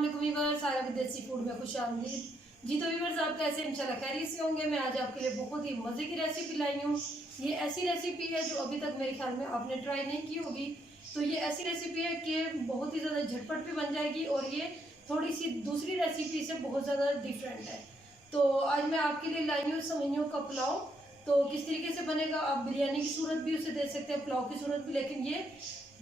अस्सलाम वालेकुम वीवर्स, सारा की देसी फूड में खुश आमदीद। जी तो वीवर्स, आप कैसे इंशाल्लाह खैरियत से होंगे। मैं आज आपके लिए बहुत ही मज़े की रेसिपी लाई हूँ। ये ऐसी रेसिपी है जो अभी तक मेरे ख्याल में आपने ट्राई नहीं की होगी। तो ये ऐसी रेसिपी है कि बहुत ही ज़्यादा झटपट भी बन जाएगी और ये थोड़ी सी दूसरी रेसिपी से बहुत ज़्यादा डिफरेंट है। तो आज मैं आपके लिए लाई हूँ सेवइयों का पुलाव। तो किस तरीके से बनेगा, आप बिरयानी की सूरत भी उसे दे सकते हैं, पुलाव की सूरत भी, लेकिन ये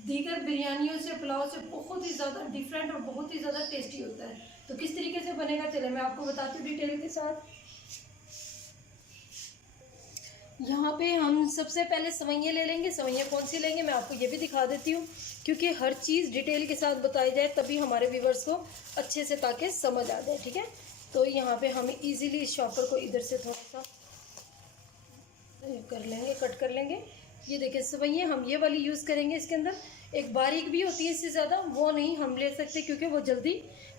दीगर बिरयानियों से, पुलाव से बहुत ही ज़्यादा डिफरेंट और बहुत ही ज़्यादा टेस्टी होता है। तो किस तरीके से बनेगा चले मैं आपको बताती हूँ डिटेल के साथ। यहाँ पे हम सबसे पहले सेवइयाँ ले लेंगे। सेवइयाँ कौन सी लेंगे मैं आपको ये भी दिखा देती हूँ, क्योंकि हर चीज़ डिटेल के साथ बताई जाए तभी हमारे व्यूवर्स को अच्छे से ताकि समझ आ जाए, ठीक है। तो यहाँ पे हम इजीली इस शॉपर को इधर से थोड़ा सा कर लेंगे, कट कर लेंगे। ये देखिए सेवइयाँ हम ये वाली यूज़ करेंगे। इसके अंदर एक बारीक भी होती है, इससे ज़्यादा वो नहीं हम ले सकते क्योंकि वो जल्दी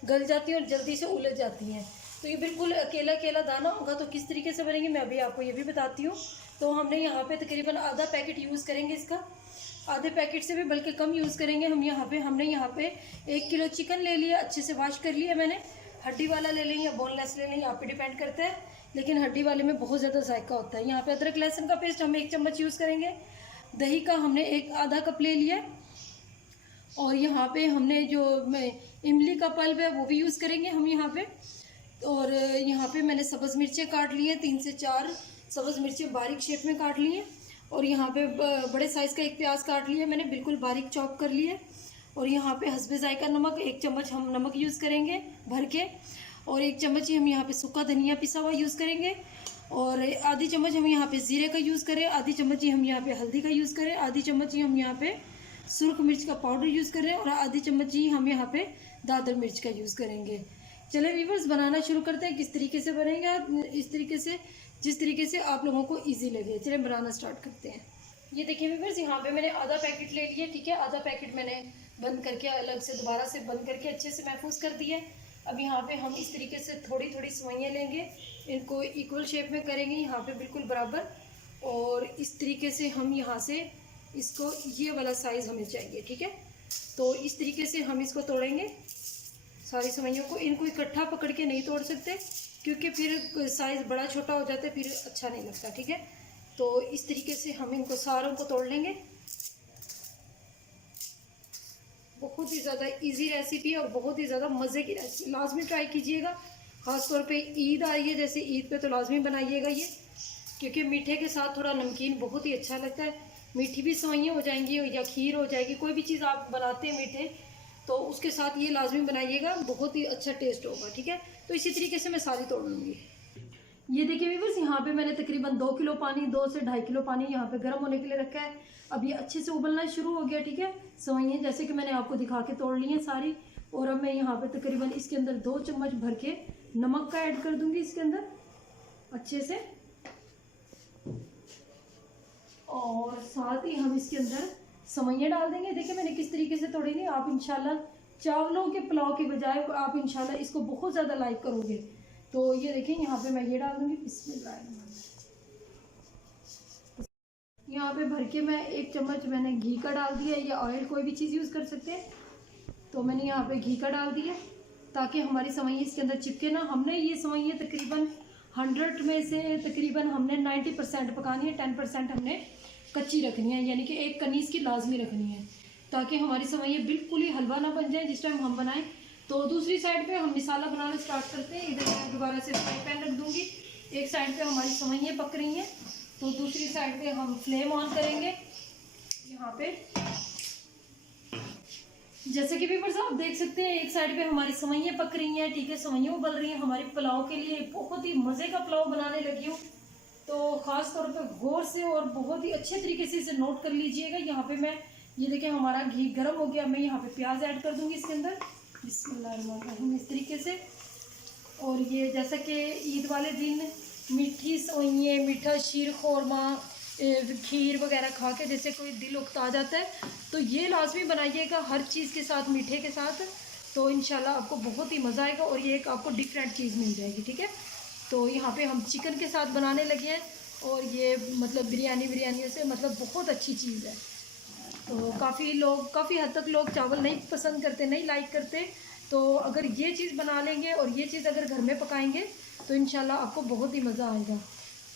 गल जाती है और जल्दी से उलझ जाती हैं। तो ये बिल्कुल अकेला अकेला दाना होगा। तो किस तरीके से बनेंगे मैं अभी आपको ये भी बताती हूँ। तो हमने यहाँ पे तकरीबन आधा पैकेट यूज़ करेंगे इसका, आधे पैकेट से भी बल्कि कम यूज़ करेंगे हम। हमने यहाँ पे 1 किलो चिकन ले लिया, अच्छे से वॉश कर लिया मैंने। हड्डी वाला ले लें या बोनलेस ले लें, यहाँ पे डिपेंड करता है, लेकिन हड्डी वाले में बहुत ज़्यादा जायका होता है। यहाँ पे अदरक लहसुन का पेस्ट हम 1 चम्मच यूज़ करेंगे। दही का हमने आधा कप ले लिया। और यहाँ पे हमने जो इमली का पल्प है वो भी यूज़ करेंगे हम यहाँ पे। और यहाँ पे मैंने सब्ज़ मिर्चें काट ली हैं, 3 से 4 सब्ज़ मिर्चें बारीक शेप में काट ली हैं। और यहाँ पे बड़े साइज़ का 1 प्याज काट लिया मैंने, बिल्कुल बारीक चॉप कर लिए। और यहाँ पे हस्बे जायका नमक 1 चम्मच हम नमक यूज़ करेंगे भर के। और 1 चम्मच ही हम यहाँ पे सूखा धनिया पिसा हुआ यूज़ करेंगे। और आधी चम्मच हम यहाँ पे ज़ीरे का यूज़ करें, आधी चम्मच ही हम यहाँ पे हल्दी का यूज़ करें, आधी चम्मच ही हम यहाँ पे सुरख मिर्च का पाउडर यूज़ करें, और आधी चम्मच ही हम यहाँ पे दादर मिर्च का यूज़ करेंगे। चले व्यूअर्स, बनाना शुरू करते हैं। किस तरीके से बनेगा, इस तरीके से जिस तरीके से आप लोगों को ईजी लगे। चले बनाना स्टार्ट करते हैं। ये देखिए व्यूअर्स, यहाँ पे मैंने आधा पैकेट ले लिया, ठीक है। आधा पैकेट मैंने बंद करके अलग से दोबारा से बंद करके अच्छे से महफूज कर दिया। अब यहाँ पे हम इस तरीके से थोड़ी थोड़ी सेवइयाँ लेंगे, इनको इक्वल शेप में करेंगे यहाँ पे बिल्कुल बराबर। और इस तरीके से हम यहाँ से इसको, ये वाला साइज़ हमें चाहिए, ठीक है। तो इस तरीके से हम इसको तोड़ेंगे सारी सेवइयों को। इनको इकट्ठा पकड़ के नहीं तोड़ सकते क्योंकि फिर साइज़ बड़ा छोटा हो जाता है, फिर अच्छा नहीं लगता, ठीक है। तो इस तरीके से हम इनको सारों को तोड़ लेंगे। बहुत ही ज़्यादा इजी रेसिपी है और बहुत ही ज़्यादा मज़े की रेसिपी, लाजमी ट्राई कीजिएगा। ख़ास तौर पे ईद आ रही है, जैसे ईद पे तो लाजमी बनाइएगा ये, क्योंकि मीठे के साथ थोड़ा नमकीन बहुत ही अच्छा लगता है। मीठी भी सेवइयाँ हो जाएंगी या खीर हो जाएगी, कोई भी चीज़ आप बनाते हैं मीठे तो उसके साथ ये लाजमी बनाइएगा, बहुत ही अच्छा टेस्ट होगा, ठीक है। तो इसी तरीके से मैं सारी तोड़ लूँगी। ये देखिए व्यूअर्स, यहाँ पे मैंने तकरीबन 2 किलो पानी, 2 से 2.5 किलो पानी यहाँ पे गर्म होने के लिए रखा है। अब ये अच्छे से उबलना शुरू हो गया, ठीक है। सेवइयाँ जैसे कि मैंने आपको दिखा के तोड़ ली हैं सारी। और अब मैं यहाँ पे तकरीबन इसके अंदर 2 चम्मच भर के नमक का ऐड कर दूंगी इसके अंदर अच्छे से। और साथ ही हम इसके अंदर सेवइयाँ डाल देंगे। देखिए मैंने किस तरीके से तोड़ी थी। आप इंशाल्लाह चावलों के पुलाव के बजाय आप इंशाल्लाह इसको बहुत ज़्यादा लाइक करोगे। तो ये देखिए यहाँ पे मैं ये डाल दूँगी, बिस्मिल्लाह। यहाँ पे भर के मैं 1 चम्मच मैंने घी का डाल दिया, या ऑयल कोई भी चीज़ यूज़ कर सकते हैं। तो मैंने यहाँ पे घी का डाल दिया ताकि हमारी सेवइयाँ इसके अंदर चिपके ना। हमने ये सेवइयाँ तकरीबन 100 में से तकरीबन हमने 90% पकानी है, 10% हमने कच्ची रखनी है, यानी कि एक कनी इसकी लाजमी रखनी है ताकि हमारी सेवइयाँ बिल्कुल ही हलवा ना बन जाए जिस टाइम हम बनाएं। तो दूसरी साइड पे हम मसाला बनाना स्टार्ट करते हैं। इधर मैं दोबारा से फ्राई पैन रख दूँगी। एक साइड पे हमारी सेवइयाँ पक रही हैं तो दूसरी साइड पे हम फ्लेम ऑन करेंगे। यहाँ पे जैसे कि व्यूअर्स आप देख सकते हैं, एक साइड पे हमारी सेवइयाँ पक रही हैं, ठीक है, सेवइयाँ उबल रही हैं। हमारे पुलाव के लिए बहुत ही मज़े का पुलाव बनाने लगी हूँ, तो ख़ास तौर पे गौर से और बहुत ही अच्छे तरीके से इसे नोट कर लीजिएगा। यहाँ पे मैं, ये देखें हमारा घी गर्म हो गया। मैं यहाँ पे प्याज ऐड कर दूँगी इसके अंदर, बिस्मिल्लाहिर्रहमानिर्रहीम, इस तरीके से। और ये जैसा कि ईद वाले दिन मीठी सेवइयाँ, मीठा शीर खोरमा, खीर वगैरह खा के जैसे कोई दिल उकता जाता है, तो ये लाजमी बनाइएगा हर चीज़ के साथ, मीठे के साथ। तो इंशाल्लाह आपको बहुत ही मज़ा आएगा और ये एक आपको डिफरेंट चीज़ मिल जाएगी, ठीक है। तो यहाँ पे हम चिकन के साथ बनाने लगे हैं और ये मतलब बिरयानियों से मतलब बहुत अच्छी चीज़ है। तो काफ़ी हद तक लोग चावल नहीं पसंद करते, नहीं लाइक करते, तो अगर ये चीज़ बना लेंगे और ये चीज़ अगर घर में पकाएंगे तो इंशाल्लाह आपको बहुत ही मज़ा आएगा।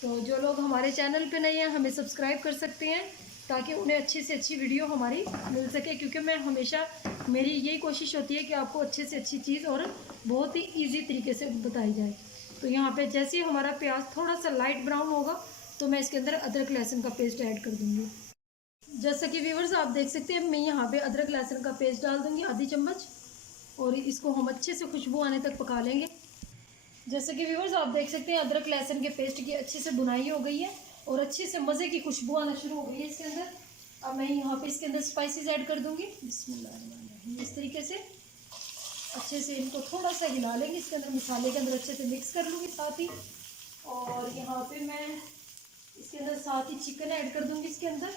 तो जो लोग हमारे चैनल पे नए हैं हमें सब्सक्राइब कर सकते हैं ताकि उन्हें अच्छी से अच्छी वीडियो हमारी मिल सके, क्योंकि मैं हमेशा मेरी यही कोशिश होती है कि आपको अच्छे से अच्छी चीज़ और बहुत ही ईजी तरीके से बताई जाए। तो यहाँ पे जैसे ही हमारा प्याज थोड़ा सा लाइट ब्राउन होगा तो मैं इसके अंदर अदरक लहसुन का पेस्ट ऐड कर दूँगी। जैसा कि व्यूअर्स आप देख सकते हैं मैं यहाँ पे अदरक लहसुन का पेस्ट डाल दूँगी आधी चम्मच, और इसको हम अच्छे से खुशबू आने तक पका लेंगे। जैसे कि व्यूअर्स आप देख सकते हैं अदरक लहसुन के पेस्ट की अच्छे से बुनाई हो गई है और अच्छे से मज़े की खुशबू आना शुरू हो गई है इसके अंदर। अब मैं यहाँ पे इसके अंदर स्पाइसेस ऐड कर दूँगी। बिस्मिल्लाह, इस तरीके से अच्छे से इनको थोड़ा सा हिला लेंगे, इसके अंदर मसाले के अंदर अच्छे से मिक्स कर लूँगी साथ ही। और यहाँ पे मैं इसके अंदर साथ ही चिकन ऐड कर दूँगी इसके अंदर।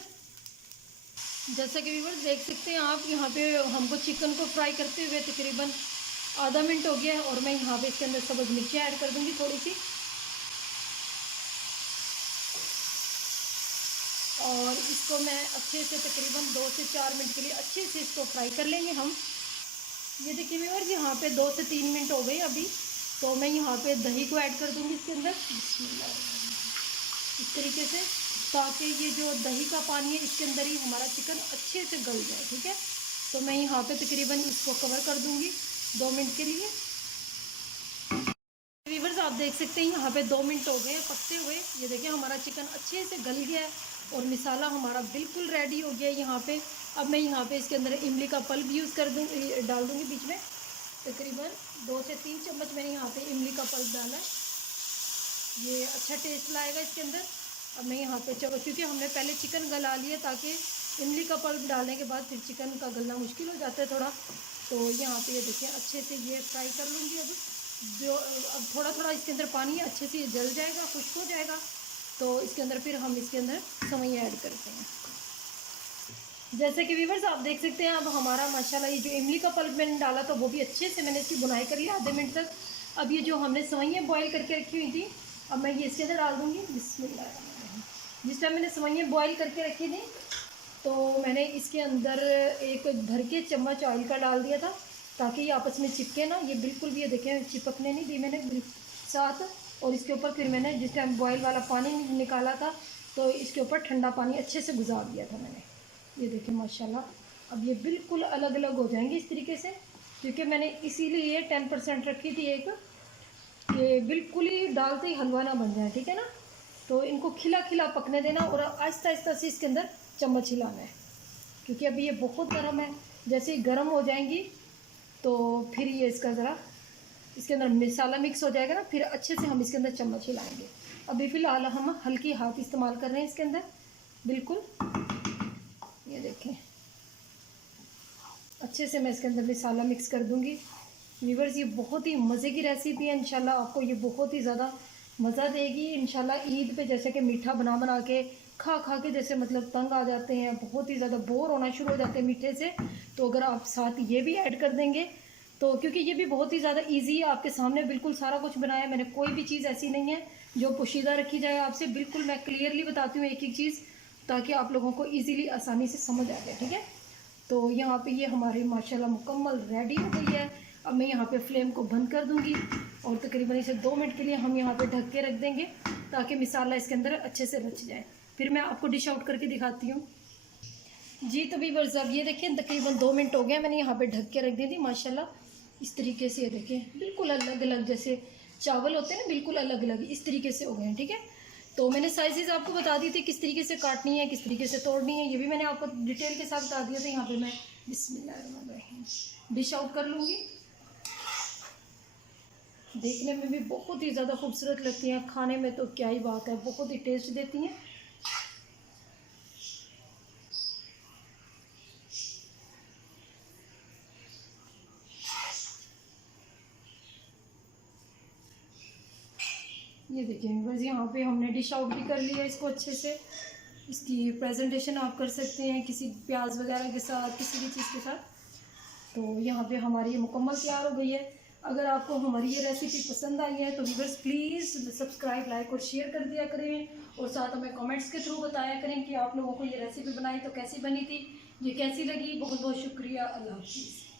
जैसा कि व्यूअर्स देख सकते हैं आप, यहाँ पे हमको चिकन को फ्राई करते हुए तकरीबन आधा मिनट हो गया है, और मैं यहाँ पे इसके अंदर सब्ज़ मिर्ची ऐड कर दूँगी थोड़ी सी, और इसको मैं अच्छे से तकरीबन 2 से 4 मिनट के लिए अच्छे से इसको फ्राई कर लेंगे हम। ये देखिए व्यूअर्स यहाँ पे 2 से 3 मिनट हो गए अभी। तो मैं यहाँ पे दही को ऐड कर दूँगी इसके अंदर इस तरीके से, ताकि ये जो दही का पानी है इसके अंदर ही हमारा चिकन अच्छे से गल जाए। ठीक है, तो मैं यहाँ पे तकरीबन इसको कवर कर दूँगी 2 मिनट के लिए। व्यूअर्स आप देख सकते हैं यहाँ पे 2 मिनट हो गए पकते हुए। ये देखिए हमारा चिकन अच्छे से गल गया है और मिसाला हमारा बिल्कुल रेडी हो गया है यहाँ पे। अब मैं यहाँ पे इसके अंदर इमली का पल्प यूज़ कर डाल दूँगी बीच में। तकरीबन 2 से 3 चम्मच मैंने यहाँ पे इमली का पल्प डाला है, ये अच्छा टेस्ट लाएगा इसके अंदर। अब मैं यहाँ पे क्योंकि हमने पहले चिकन गला लिया, ताकि इमली का पल्प डालने के बाद फिर चिकन का गलना मुश्किल हो जाता है थोड़ा। तो यहाँ पे ये देखिए अच्छे से ये फ्राई कर लूँगी। अब थोड़ा थोड़ा इसके अंदर पानी अच्छे से जल जाएगा, खुश्क हो जाएगा, तो इसके अंदर फिर हम इसके अंदर सेवइयाँ ऐड करते हैं। जैसे कि व्यूअर्स आप देख सकते हैं अब हमारा माशाल्लाह ये जो इमली का पल्प मैंने डाला था वो भी अच्छे से मैंने इसकी बुनाई कर लिया आधे मिनट तक। अब ये जो हमने सेवइयाँ बॉयल करके रखी हुई थी, अब मैं ये इसके अंदर डाल दूँगी। बिस्मिल्लाह। जिस टाइम मैंने सेवइयाँ बॉयल करके रखी थी तो मैंने इसके अंदर एक भर के चम्मच ऑयल का डाल दिया था, ताकि ये आपस में चिपके ना। ये बिल्कुल भी ये देखें चिपकने नहीं दी मैंने साथ। और इसके ऊपर फिर मैंने जिस टाइम बॉयल वाला पानी निकाला था तो इसके ऊपर ठंडा पानी अच्छे से गुजार दिया था मैंने। ये देखिए माशाल्लाह अब ये बिल्कुल अलग अलग हो जाएंगे इस तरीके से, क्योंकि मैंने इसीलिए 10% रखी थी एक, कि बिल्कुल ही डालते ही हलवा ना बन जाए। ठीक है ना, तो इनको खिला खिला पकने देना और आहिस्ता आहिस्ता से इसके अंदर चम्मच हिलाना है, क्योंकि अभी ये बहुत गर्म है। जैसे ही गर्म हो जाएंगी तो फिर ये इसका ज़रा इसके अंदर मसाला मिक्स हो जाएगा ना, फिर अच्छे से हम इसके अंदर चम्मच हिलाएंगे। अभी फ़िलहाल हम हल्की हाथ इस्तेमाल कर रहे हैं इसके अंदर बिल्कुल। ये देखें अच्छे से मैं इसके अंदर मसाला मिक्स कर दूंगी। व्यूअर्स ये बहुत ही मज़े की रेसिपी है, इंशाल्लाह आपको ये बहुत ही ज़्यादा मज़ा देगी। इंशाल्लाह ईद पे जैसे कि मीठा बना बना के खा खा के जैसे मतलब तंग आ जाते हैं, बहुत ही ज़्यादा बोर होना शुरू हो जाते हैं मीठे से, तो अगर आप साथ ये भी ऐड कर देंगे तो, क्योंकि ये भी बहुत ही ज़्यादा इजी है, आपके सामने बिल्कुल सारा कुछ बनाया है मैंने, कोई भी चीज़ ऐसी नहीं है जो पोशीदा रखी जाए आपसे। बिल्कुल मैं क्लियरली बताती हूँ एक एक चीज़, ताकि आप लोगों को इजीली आसानी से समझ आ जाए। ठीक है, तो यहाँ पे ये हमारी माशाल्लाह मुकम्मल रेडी हो गई है। अब मैं यहाँ पे फ्लेम को बंद कर दूँगी और तकरीबन इसे 2 मिनट के लिए हम यहाँ पे ढक के रख देंगे, ताकि मसाला इसके अंदर अच्छे से रच जाए। फिर मैं आपको डिश आउट करके दिखाती हूँ। जी तो व्यूअर्स अब ये देखिए तकरीबन 2 मिनट हो गए, मैंने यहाँ पे ढक के रख दी थी। माशाल्लाह इस तरीके से ये देखें बिल्कुल अलग अलग, जैसे चावल होते हैं ना बिल्कुल अलग अलग इस तरीके से हो गए हैं। ठीक है, तो मैंने साइजेस आपको बता दी थी किस तरीके से काटनी है, किस तरीके से तोड़नी है, ये भी मैंने आपको डिटेल के साथ बता दिया था। यहाँ पे मैं बिस्मिल्लाह डिश आउट कर लूँगी। देखने में भी बहुत ही ज़्यादा खूबसूरत लगती हैं, खाने में तो क्या ही बात है, बहुत ही टेस्ट देती हैं। ये देखिए बस यहाँ पे हमने डिश आउट भी कर लिया इसको अच्छे से। इसकी प्रेजेंटेशन आप कर सकते हैं किसी प्याज वगैरह के साथ, किसी भी चीज़ के साथ। तो यहाँ पे हमारी ये मुकम्मल तैयार हो गई है। अगर आपको हमारी ये रेसिपी पसंद आई है तो व्यूअर्स प्लीज़ सब्सक्राइब, लाइक और शेयर कर दिया करें, और साथ हमें कमेंट्स के थ्रू बताया करें कि आप लोगों को ये रेसिपी बनाई तो कैसी बनी थी, ये कैसी लगी। बहुत बहुत शुक्रिया, अल्लाह हाफिज़।